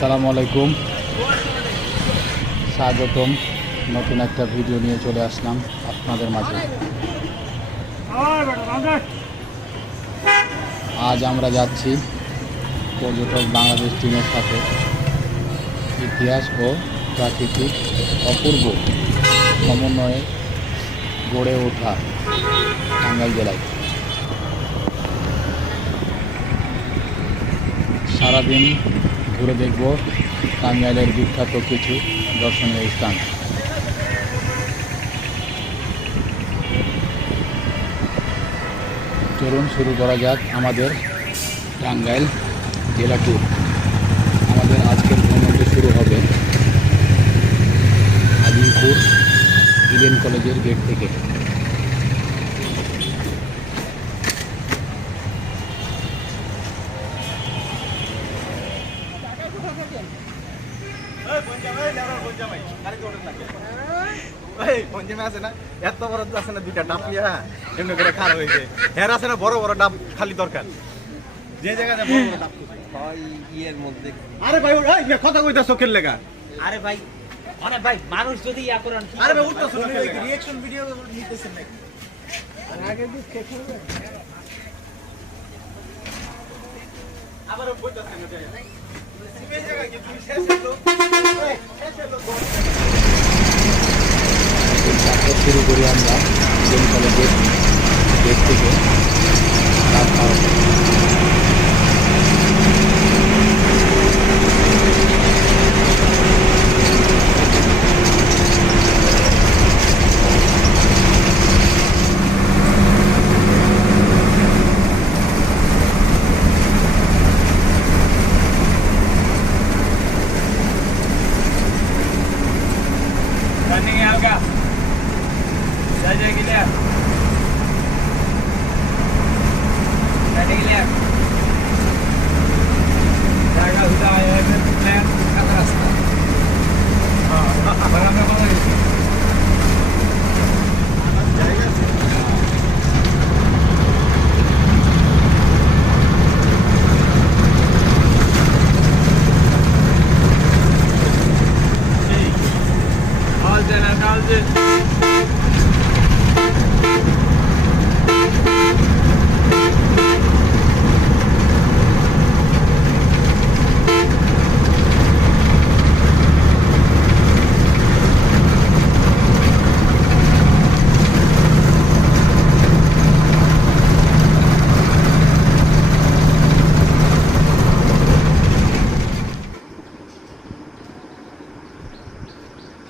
আসসালামু আলাইকুম, স্বাগতম। নতুন একটা ভিডিও নিয়ে চলে আসলাম আপনাদের মাঝে। আজ আমরা যাচ্ছি পর্যটক বাংলাদেশ টিমের সাথে ইতিহাস ও প্রাকৃতিক অপূর্ব সমন্বয়ে গড়ে ওঠা টাঙ্গাইল জেলায়। সারাদিন ঘুরে দেখব টাঙ্গাইলের বিখ্যাত কিছু দর্শনীয় স্থান। চলুন শুরু করা যাক আমাদের টাঙ্গাইল জেলা ট্যুর। আমাদের আজকের ভ্রমণটি শুরু হবে আজিমপুর ইডেন কলেজের গেট থেকে। এত বড় আছে না দুইটা ডাব নিয়ে এমনি করে খাওয়া হয়েছে। হের আছে না বড় বড় ডাব খালি দরকার যে জায়গায় বড় বড় ডাব ভাই ইয়ের মধ্যে। আরে ভাই ওই কথা কইতা চোখের লেগা। আরে ভাই মানে ভাই মানুষ যদি ইয়া করেন। আরে ভাই উঠতেছ না রিঅ্যাকশন ভিডিও নিতেছেন নাকি? আগে দিক কে করবে আবার কইতাছেন না ভাই এই জায়গায় কি তুমি শেষ হলো শুরু করি আমরা ইডেন কলেজের গেট থেকে।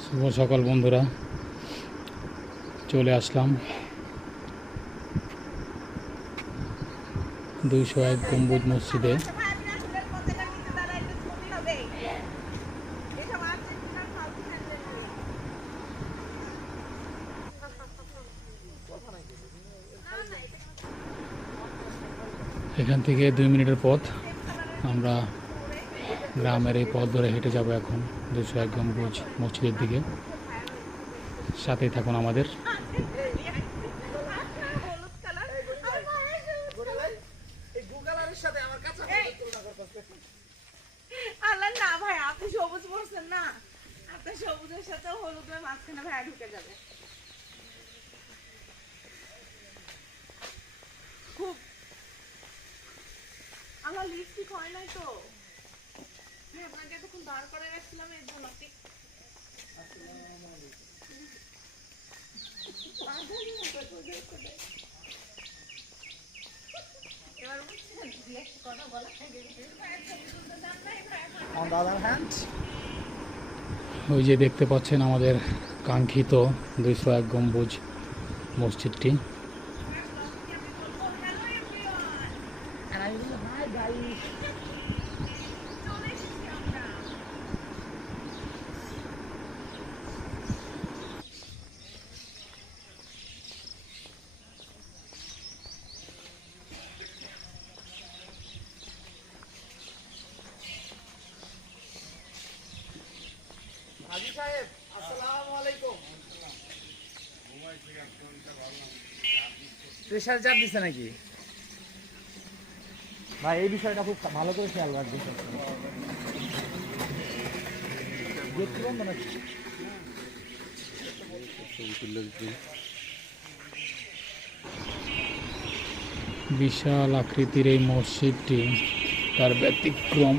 শুভ সকাল বন্ধুরা, চলে আসলাম 201 গম্বুজ মসজিদে। এখান থেকে 2 মিনিটের পথ। আমরা গ্রামের এই পথ ধরে হেঁটে যাব এখন 201 গম্বুজ মসজিদের দিকে। সাথেই থাকুন আমাদের। না ভাই আপনি সবুজ বলছেন না, আপনার সবুজের সাথে হলুদের মাঝখানে ভাই ঢুকে যাবে। খুব আমার লিপস্টিক হয় নাই তো, আপনাকে এতক্ষণ দাঁড় করে রাখছিলাম এই জন্য। ওই যে দেখতে পাচ্ছেন আমাদের কাঙ্ক্ষিত 201 গম্বুজ মসজিদটি। হাজী সাহেব আসসালামু আলাইকুম। প্রেসার চাপ দিছে নাকি ভাই? এই বিষয়টা খুব ভালো করে খেয়াল রাখবেন। বিশাল আকৃতির এই মসজিদটি তার ব্যতিক্রম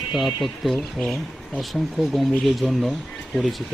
স্থাপত্য ও অসংখ্য গম্বুজের জন্য পরিচিত।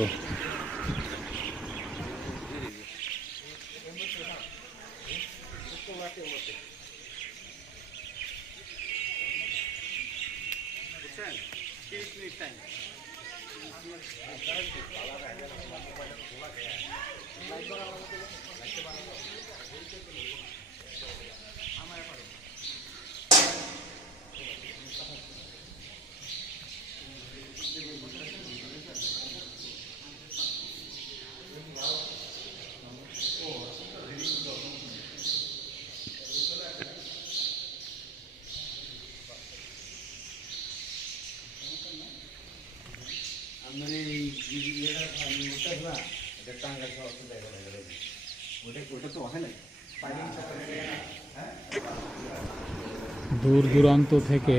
দূর দূরান্ত থেকে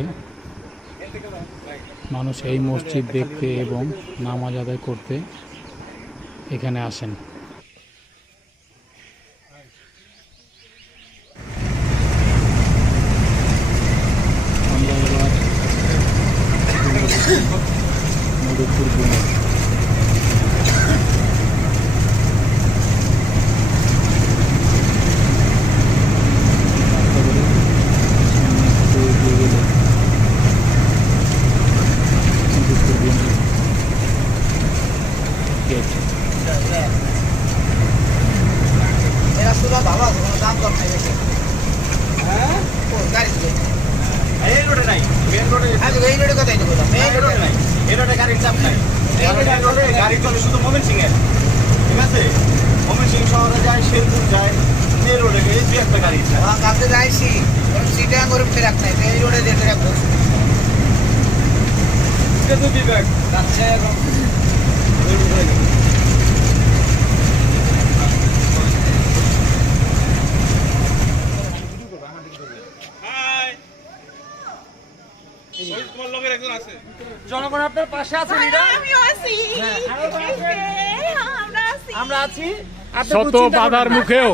মানুষ এই মসজিদ দেখতে এবং নামাজ আদায় করতে এখানে আসেন। আমরা এবার মধুপুর বনে। এই রোডে নাই, মেন রোডে মেন রোডে নাই, এই রোডে গাড়ির চাপ নাই। এই রোডে গাড়ি চলে শুধু ময়মনসিংহে, ঠিক আছে? ময়মনসিংহ শহরে যায়, শেরপুর যায়, এই রোডে এই দুই একটা গাড়ি কাছে যাইছি, সিটা করে ফেরাক নাই, এই রোডে যেতে রাখবো এটা তো বিবেক যাচ্ছে এবং জনগণ আপনার পাশে আছে, আমিও আছি। আমরা আছি। শত বাধার মুখেও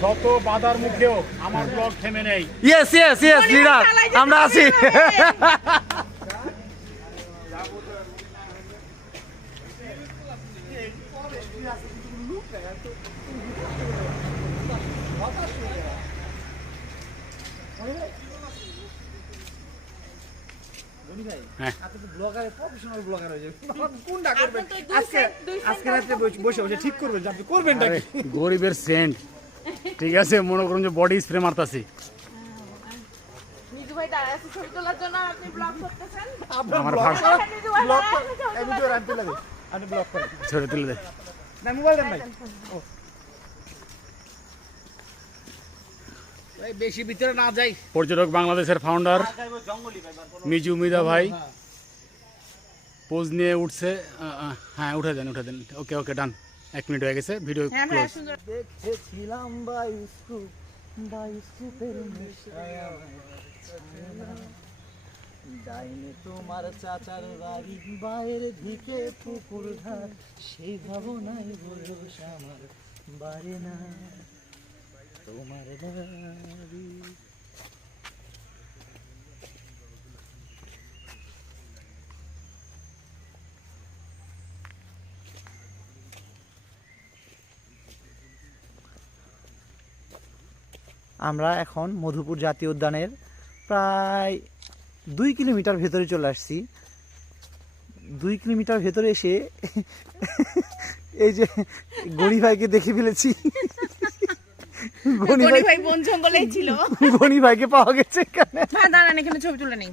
শত বাধার মুখেও আমার ব্লগ থেমে নেই। ইয়েস ইয়েস ইয়েস লিডার, আমরা আছি। গরিবের সেন্ট, ঠিক আছে? মনে করুন যে বডি স্প্রে মারতাছি। নিজু ভাই দাঁড়ায় আছে ছবি তোলার জন্য, আর আপনি ব্লগ করতেছেন। আমার ভাগ নিজু ভাই দাঁড়ায় আছে ছবি তোলার জন্য। ছবি তুলে দে। বেশি ভিতরে না যাই। পর্যটক বাংলাদেশের ফাউন্ডার মিজু মিদা ভাই পোজ নিয়ে উঠছে। হ্যাঁ, উঠে দেন উঠে দেন। ওকে ওকে, ডান। 1 মিনিট হয়ে গেছে, ভিডিও হ্যাঁ ভাই, ক্লোজ। সুন্দর। দেখেছিলাম বায়ুস্কোপের নেশায় ডাইনে তোমার চাচার বাড়ি, বাইরের দিকে পুকুর ধার, সেই ভাবনায় বয়স আমার বাড়ে না তোমার বাড়ি। আমরা এখন মধুপুর জাতীয় উদ্যানের প্রায় 2 কিলোমিটার ভেতরে চলে আসছি। 2 কিলোমিটার ভেতরে এসে এই যে গনি ভাইকে দেখে ফেলেছি। গনি ভাই বন জঙ্গলেই ছিল। গনি ভাইকে পাওয়া গেছে এখানে। হ্যাঁ, দাঁড়ান, এখানে ছবি তুলে নেই।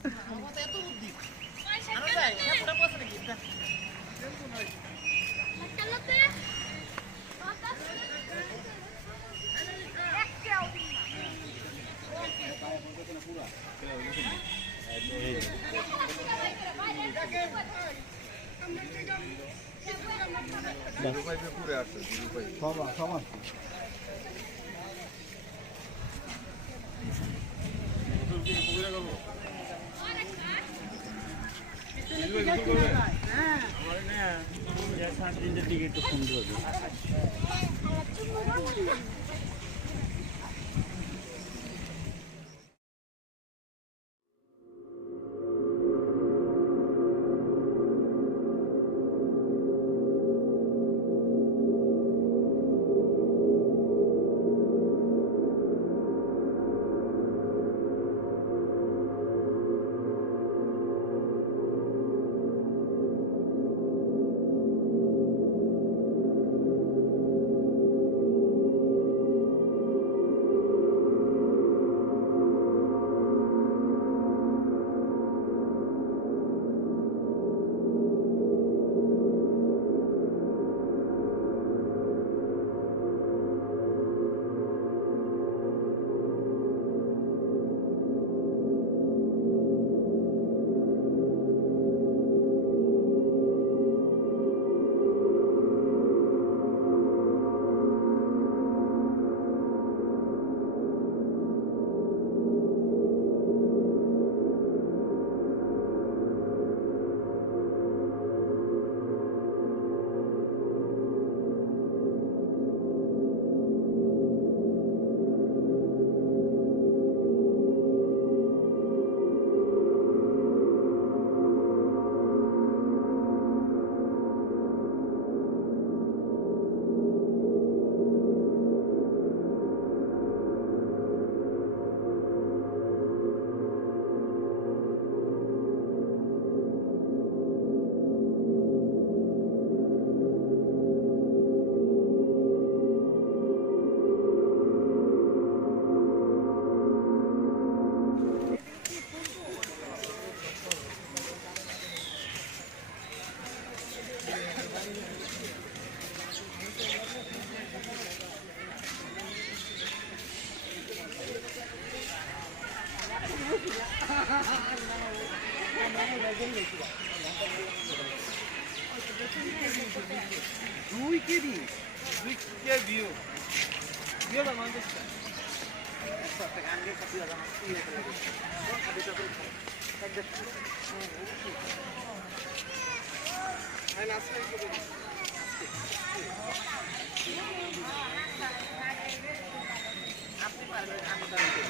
2 কেজি 2 কে ভিউ ভিউ না মানে সবটা আগে কপি লাগা মাছি আই না আসলে কি বলি আপনি পারবেন আমি পারবো